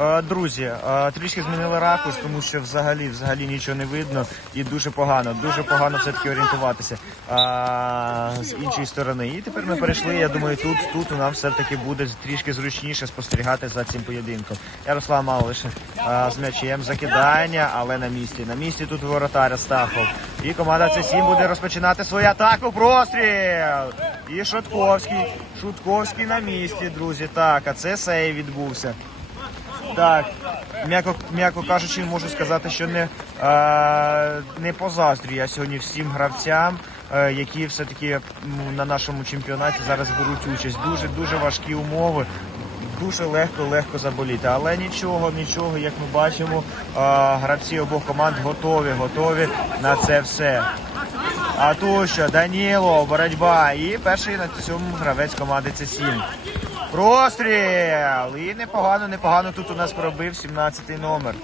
Е, Друзі, е, трішки змінили ракурс, тому що взагалі взагалі нічого не видно і дуже погано, дуже погано все-таки орієнтуватися е, з іншої сторони. І тепер ми перейшли. Я думаю, тут, тут у нас все-таки буде трішки зручніше спостерігати за цим поєдинком. Ярослав Малиш з м'ячем закидання, але на місці. На місці тут воротар Стахов. І команда С7 буде розпочинати свою атаку. Простріл! І Шутковський. Шутковський на місці, друзі. Так, а це сейв відбувся. Так, м'яко, м'яко кажучи, можу сказати, що не, е, не позаздрю я сьогодні всім гравцям, е, які все-таки на нашому чемпіонаті зараз беруть участь. Дуже дуже важкі умови. Дуже легко, легко заболіти. Але нічого, нічого, як ми бачимо, е, гравці обох команд готові, готові на це все. А тут що, Даніло, боротьба. І перший на цьому гравець команди це 7. Простріл! І непогано, непогано тут у нас пробив 17 номер.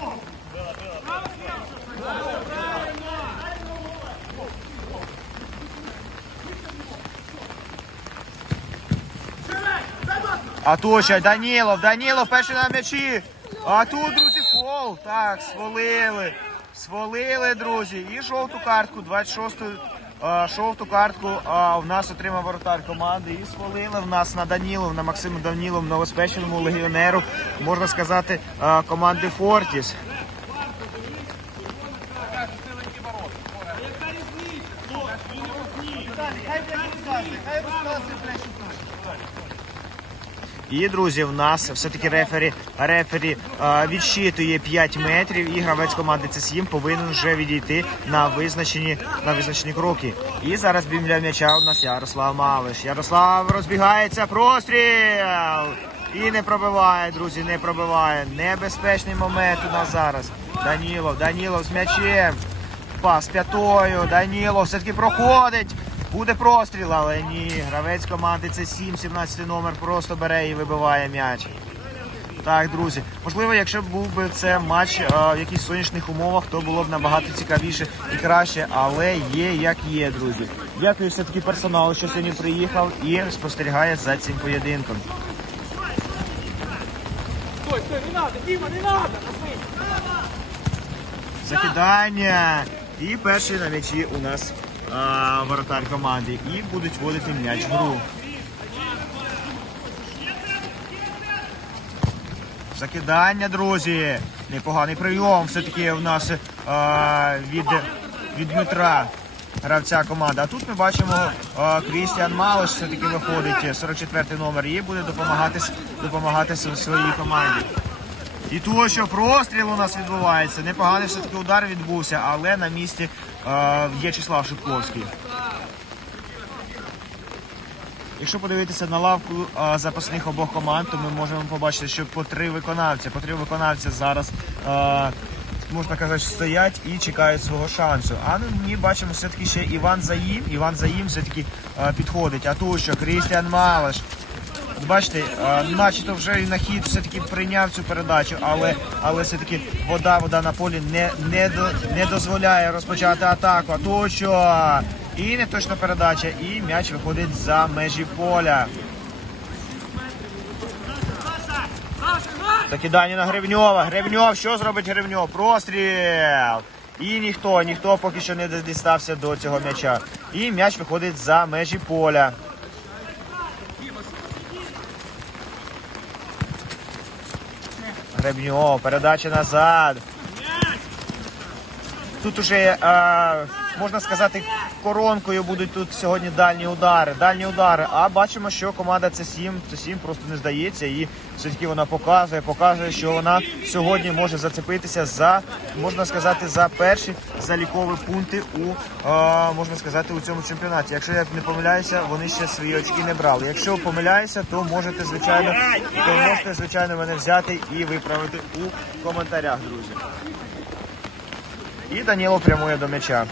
А ще Данілов, Данілов перший на м'ячі. А тут, друзі, фол. Так, свалили. Свалили, друзі. І жовту картку, 26-ту е, жовту картку а, в нас отримав воротар команди. І схвалили в нас на Данілов, на Максиму Данілов, новоспеченому легіонеру, можна сказати, е, команди Фортіс. І, друзі, в нас все-таки рефері, рефері е, відщитує 5 метрів, і гравець команди С7 повинен вже відійти на визначені, на визначені кроки. І зараз біля м'яча у нас Ярослав Малиш. Ярослав розбігається, простріл! І не пробиває, друзі, не пробиває. Небезпечний момент у нас зараз. Данілов, Данілов з м'ячем. Пас п'ятою. Данілов все-таки проходить. Буде простріл, але ні. Гравець команди це 7, 17 номер просто бере і вибиває м'яч. Так, друзі, можливо, якщо б був би це матч е, в якихось сонячних умовах, то було б набагато цікавіше і краще, але є як є, друзі. Дякую все-таки персоналу, що сьогодні приїхав і спостерігає за цим поєдинком. Стой, стой, не надо, Дима, не надо! Закидання. І перший на м'ячі у нас а, воротар команди. І будуть вводити м'яч в гру. Закидання, друзі. Непоганий прийом. Все-таки у нас а, від, від Дмитра. Гравця команди. А тут ми бачимо а, Крістіан Малиш все-таки виходить, 44-й номер, і буде допомагати, допомагати св- своїй команді. І то, що простріл у нас відбувається, непоганий все-таки удар відбувся, але на місці е, В'ячеслав Шипковський. Якщо подивитися на лавку е, запасних обох команд, то ми можемо побачити, що по три виконавця, по три виконавця зараз, е, можна казати, стоять і чекають свого шансу. А ну, ми бачимо все-таки ще Іван Заїм. Іван Заїм все-таки е, підходить. А тут що Крістіан Малиш. Бачите, начебто вже і на хід все-таки прийняв цю передачу, але, але все-таки вода, вода на полі не, не, не дозволяє розпочати атаку. А то що і не точна передача, і м'яч виходить за межі поля. Закидання на Гривньова. Гривньов, що зробить Гривньов? Простріл. І ніхто, ніхто поки що не дістався до цього м'яча. І м'яч виходить за межі поля. Гребньов, передача назад. Тут уже, е, можна сказати, коронкою будуть тут сьогодні дальні удари. Дальні удари. А бачимо, що команда С7, С7 просто не здається. І все-таки вона показує, показує, що вона сьогодні може зацепитися за, можна сказати, за перші залікові пункти у, е, можна сказати, у цьому чемпіонаті. Якщо я не помиляюся, вони ще свої очки не брали. Якщо помиляюся, то можете, звичайно, то можете, звичайно, мене взяти і виправити у коментарях, друзі. І Даніло прямує до м'яча.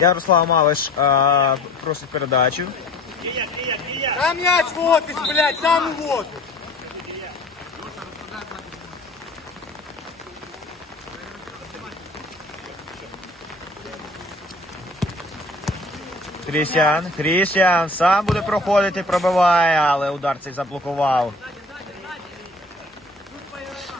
Ярослав Малиш а, просить передачу. Там мяч в офис, блядь, там в офис! Крістіан, Крістіан сам буде проходити, пробиває, але удар цей заблокував.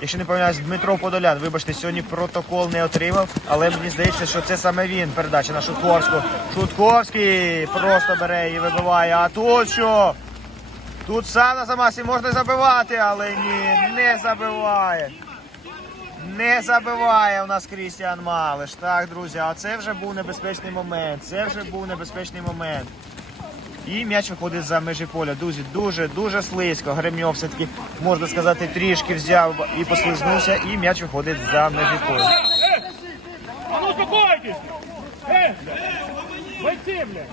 Якщо не помиляюсь, Дмитро Подолян, вибачте, сьогодні протокол не отримав, але мені здається, що це саме він. Передача на Шутковську. Шутковський просто бере і вибиває. А тут що? Тут сам на замасі можна забивати, але ні, не забиває. Не забиває у нас Крістіан Малиш. Так, друзі, а це вже був небезпечний момент. Це вже був небезпечний момент. І м'яч виходить за межі поля. Друзі, дуже, дуже слизько. Гремьов все-таки, можна сказати, трішки взяв і послизнувся, і м'яч виходить за межі поля. А ну успокойтесь! Э, бойцы, блядь!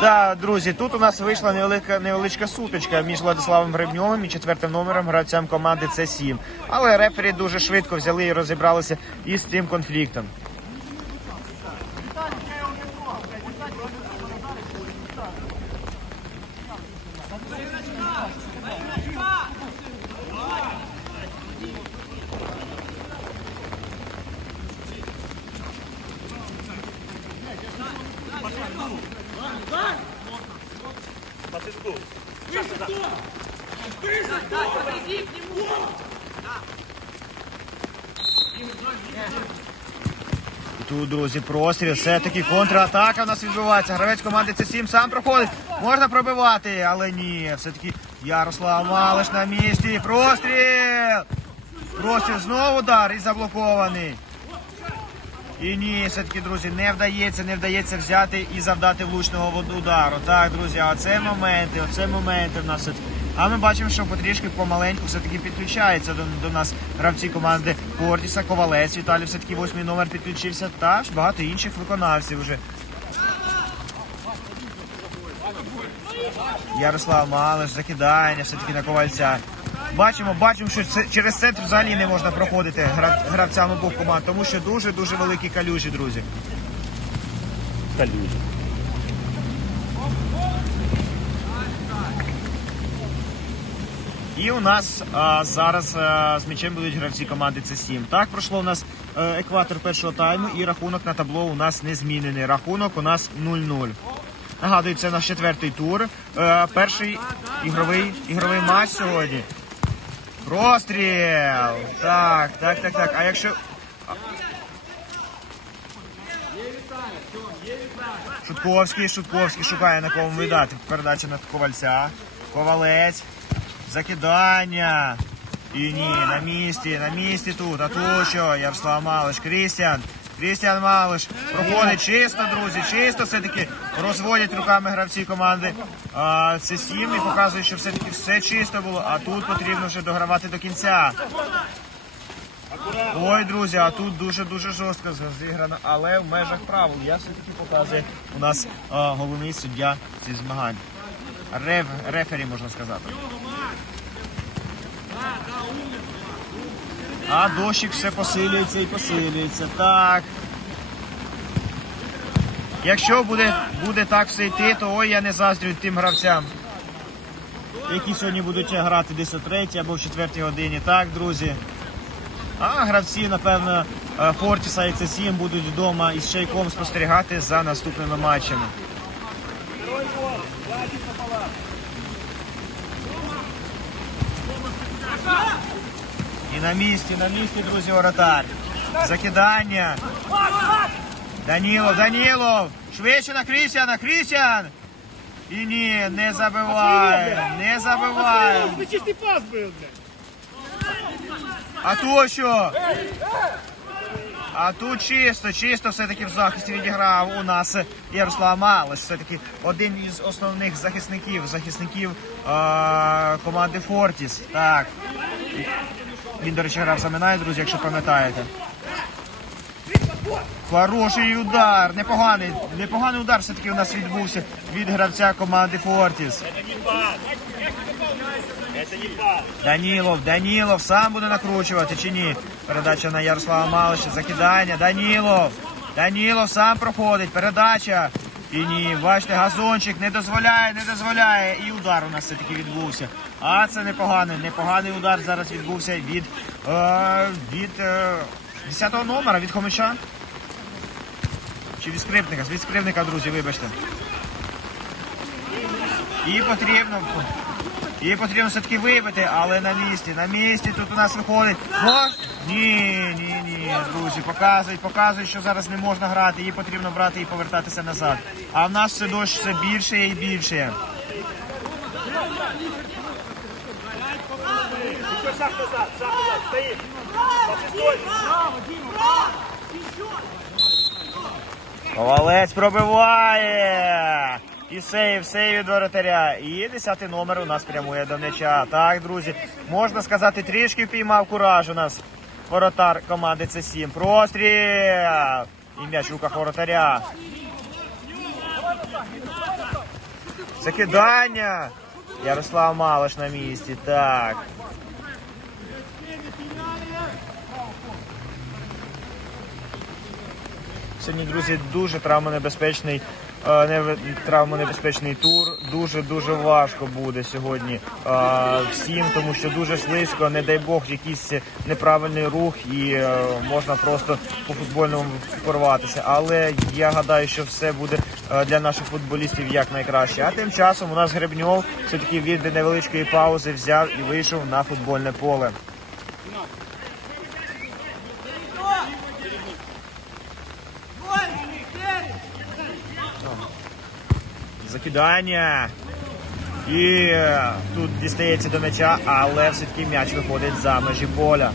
Так, друзі, тут у нас вийшла невелика невеличка сутичка між Владиславом Гребньовим і четвертим номером гравцям команди С7. Але рефері дуже швидко взяли і розібралися із цим конфліктом. І Тут, друзі, простріл, все-таки контратака у нас відбувається. Гравець команди С7 сам проходить. Можна пробивати, але ні. Все-таки Ярослав Малиш на місці. Простріл! Простріл знову удар і заблокований. І ні, все-таки, друзі, не вдається, не вдається взяти і завдати влучного удару. Так, друзі, а оце моменти, оце моменти в нас все-таки. А ми бачимо, що потрішки помаленьку все-таки підключається до, до нас гравці команди Кортіса, Ковалець. Віталій все-таки восьмий номер підключився. Та ж багато інших виконавців вже. Ярослав Малиш, закидання все-таки на ковальця. Бачимо, бачимо, що це, через центр взагалі не можна проходити гра- гравцям обох команд, тому що дуже-дуже великі калюжі, друзі. Калюжи. І у нас а, зараз а, з м'ячем будуть гравці команди С7. Так, пройшло у нас е, екватор першого тайму і рахунок на табло у нас не змінений. Рахунок у нас 0-0. Нагадую, це наш четвертий тур. Е, перший ігровий, ігровий матч сьогодні. Простріл! Так, так, так, так. А якщо. Шутковський, Шутковський шукає на кому видати. Передача на ковальця. Ковалець. Закидання. І ні, на місці, на місці тут. А тут що? Ярослав Малиш, Крістіан. Крістіан Малиш проходить чисто, друзі, чисто все-таки розводять руками гравці команди. А, і показує, що все-таки все чисто було, а тут потрібно вже догравати до кінця. Ой, друзі, а тут дуже-дуже жорстко зіграно, але в межах правил. Я все-таки показує у нас а, головний суддя цих змагань. Реф, рефері, можна сказати. А дощик все посилюється і посилюється. Так. Якщо буде, буде так все йти, то ой, я не заздрю тим гравцям, які сьогодні будуть грати десь о третій або в четвертій годині. Так, друзі. А гравці, напевно, е, Фортіса і С7 будуть вдома із чайком спостерігати за наступними матчами. І на місці, на місці, друзі, воротар. Закидання. Данілов, Данілов. Швидше на Крістіана, Крістіан. І ні, не забиває, не забиває. Это чистый пас был, блядь! А то що? А тут чисто, чисто все-таки в захисті відіграв у нас Ярослав Малиш. Все-таки один із основних захисників, захисників е- команди Фортіс. Так. Він, до речі, грав за друзі, якщо пам'ятаєте. Хороший удар, непоганий, непоганий удар все-таки у нас відбувся від гравця команди Фортіс. Данілов, Данілов сам буде накручувати чи ні? Передача на Ярослава Малища, закидання. Данілов. Данілов сам проходить. Передача. І ні, бачите, газончик не дозволяє, не дозволяє. І удар у нас все-таки відбувся. А це непоганий, непоганий удар зараз відбувся від, е, від е, 10 номера від Хомича. Чи від скрипника? Від скрипника, друзі, вибачте. І потрібно. І потрібно все-таки вибити, але на місці. На місці тут у нас виходить. Ні, ні, друзі, показують, показують, що зараз не можна грати. Її потрібно брати і повертатися назад. А в нас все дощ все більше і більше. Ковалець пробиває. І сейв, сейв від воротаря. І 10 номер у нас прямує до м'яча. Так, друзі, можна сказати, трішки впіймав кураж у нас воротар команди С7. Простріл! І м'яч в руках воротаря. Закидання. Ярослав Малиш на місці. Так. Сьогодні, друзі, дуже травмонебезпечний, не- травмонебезпечний тур. Дуже дуже важко буде сьогодні е, всім, тому що дуже слизько, не дай Бог, якийсь неправильний рух і е, можна просто по футбольному порватися. Але я гадаю, що все буде е, для наших футболістів як найкраще. А тим часом у нас Гребньов все-таки від невеличкої паузи взяв і вийшов на футбольне поле. Закидання. І е, тут дістається до м'яча, але все-таки м'яч виходить за межі поля.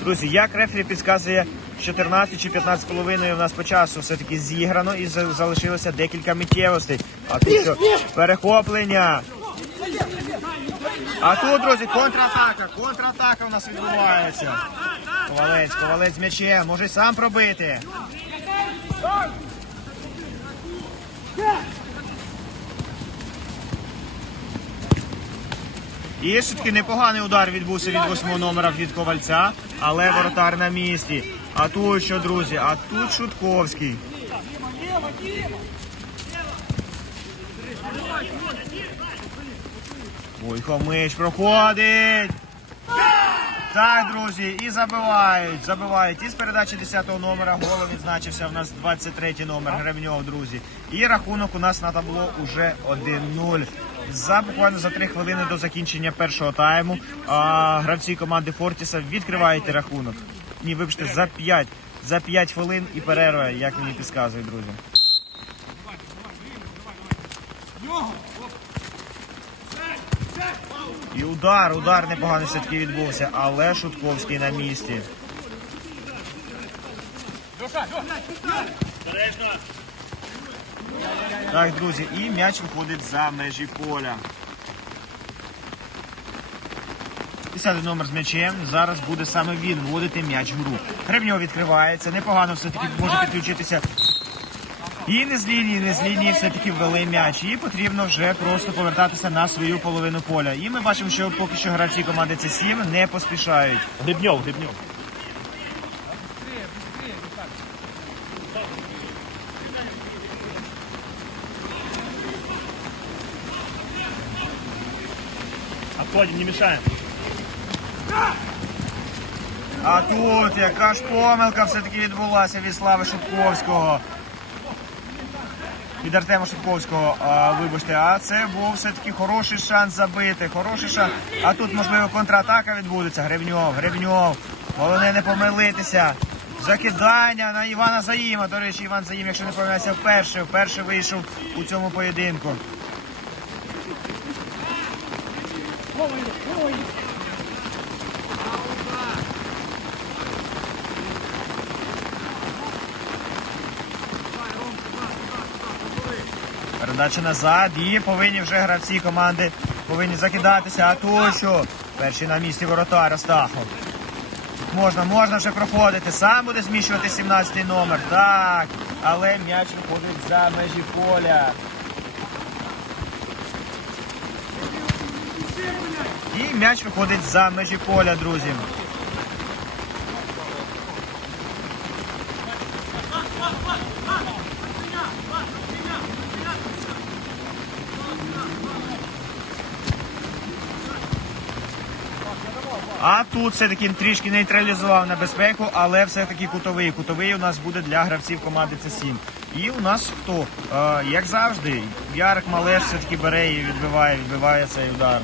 Друзі, як рефері підказує 14 чи 15 половиною у нас по часу все-таки зіграно і залишилося декілька миттєвостей. А тут що? Перехоплення. А тут, друзі, контратака. Контратака у нас відбувається. Ковалець, ковалець м'ячем, може сам пробити. І все-таки непоганий удар відбувся від восьмого номера від ковальця, але воротар на місці. А тут що, друзі? А тут Шутковський. Ой, Хомич проходить. Так, друзі, і забивають. Забивають. Із передачі 10-го номера голом відзначився у нас 23-й номер Гребньов, друзі. І рахунок у нас на табло уже 1-0. За буквально за 3 хвилини до закінчення першого тайму а, гравці команди Фортіса відкривають рахунок. Ні, вибачте, за 5. За 5 хвилин і перерва, як мені підказують, друзі. І удар, удар непоганий все-таки відбувся, але Шутковський на місці. Так, друзі, і м'яч виходить за межі поля. 10 номер з м'ячем. Зараз буде саме він вводити м'яч в гру. Гребньов відкривається, непогано все-таки може підключитися. І не з лінії, не з лінії все-таки ввели м'яч. І потрібно вже просто повертатися на свою половину поля. І ми бачимо, що поки що гравці команди С7 не поспішають. Гребнев, Гребнев. Отходим, не мешаем. А тут яка ж помилка все-таки відбулася від Слави Шутковського. Від Артема Шутковського, вибачте, а це був все-таки хороший шанс забити. Хороший шанс. А тут, можливо, контратака відбудеться. Гребньов, Гребньов. Головне не помилитися. Закидання на Івана Заїма. До речі, Іван Заїм, якщо не помиляюся, вперше, вперше вийшов у цьому поєдинку. Передача назад і повинні вже гравці команди повинні закидатися. А тут що? Перший на місці воротар Астахов. Можна, можна вже проходити. Сам буде зміщувати 17-й номер. Так. Але м'яч виходить за межі поля. І м'яч виходить за межі поля, друзі. Тут все-таки трішки нейтралізував небезпеку, але все-таки кутовий. Кутовий у нас буде для гравців команди С7. І у нас хто? Е, як завжди, Ярик Малеш все-таки бере і відбиває, відбиває цей удар.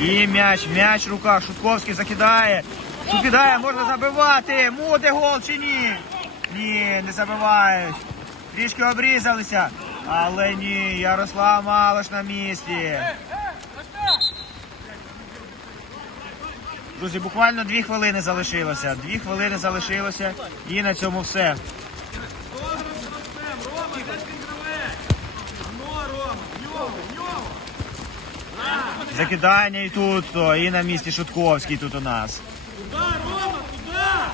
І м'яч, м'яч в руках. Шутковський закидає. Закидає, можна забивати. Буде гол чи ні? Ні, не забивають. Трішки обрізалися. Але ні, Ярослав Малиш на місці. Друзі, буквально дві хвилини залишилося. Дві хвилини залишилося. І на цьому все. Закидання і тут, і на місці Шутковський тут у нас.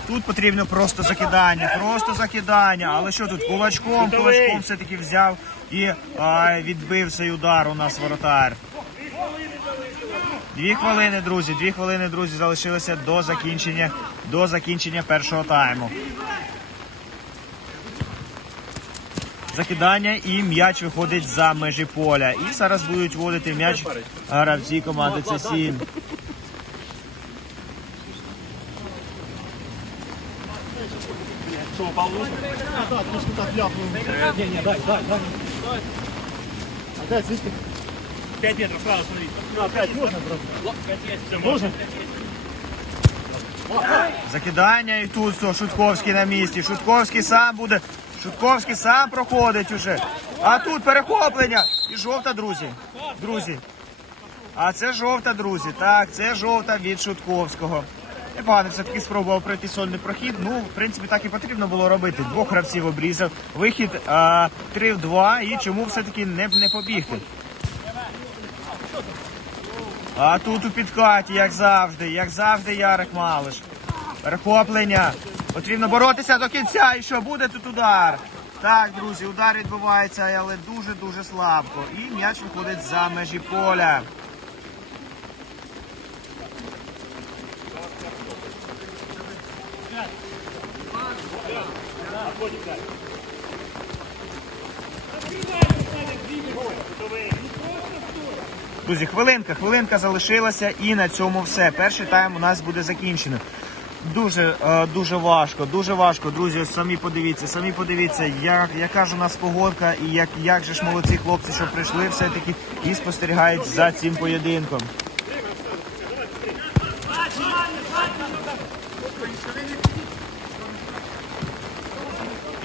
Тут потрібно просто закидання, просто закидання. Але що тут кулачком, кулачком все-таки взяв і а, відбив цей удар у нас воротар. Дві хвилини, друзі, дві хвилини, друзі, залишилося до закінчення, до закінчення першого тайму. Закидання і м'яч виходить за межі поля. І зараз будуть вводити м'яч гравці команди С7. Что, упал луз? Опять, видите? 5 метров сразу, смотри. Опять можно просто. Все, можно. Закидання і тут все, Шутковський на місці. Шутковський сам буде. Шутковський сам проходить уже. А тут перехоплення. І жовта, друзі. Друзі. А це жовта, друзі. Так, це жовта від Шутковського. Непогано все-таки спробував пройти сольний прохід. Ну, в принципі, так і потрібно було робити. Двох гравців обрізав. Вихід 3 в 2. І чому все-таки не, не побігти? А тут у підкаті, як завжди, як завжди, Ярик Малиш. Перехоплення. Потрібно боротися до кінця. І що буде тут удар? Так, друзі, удар відбувається, але дуже-дуже слабко. І м'яч виходить за межі поля. Друзі, хвилинка, хвилинка залишилася і на цьому все. Перший тайм у нас буде закінчено. Дуже е, дуже важко, дуже важко, друзі. Самі подивіться, самі подивіться, як, яка ж у нас погодка і як, як же ж молодці хлопці, що прийшли все-таки і спостерігають за цим поєдинком.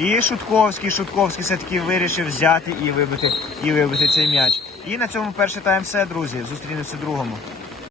І Шутковський, Шутковський все-таки вирішив взяти і вибити, і вибити цей м'яч. І на цьому перший тайм все, друзі. Зустрінемося в другому.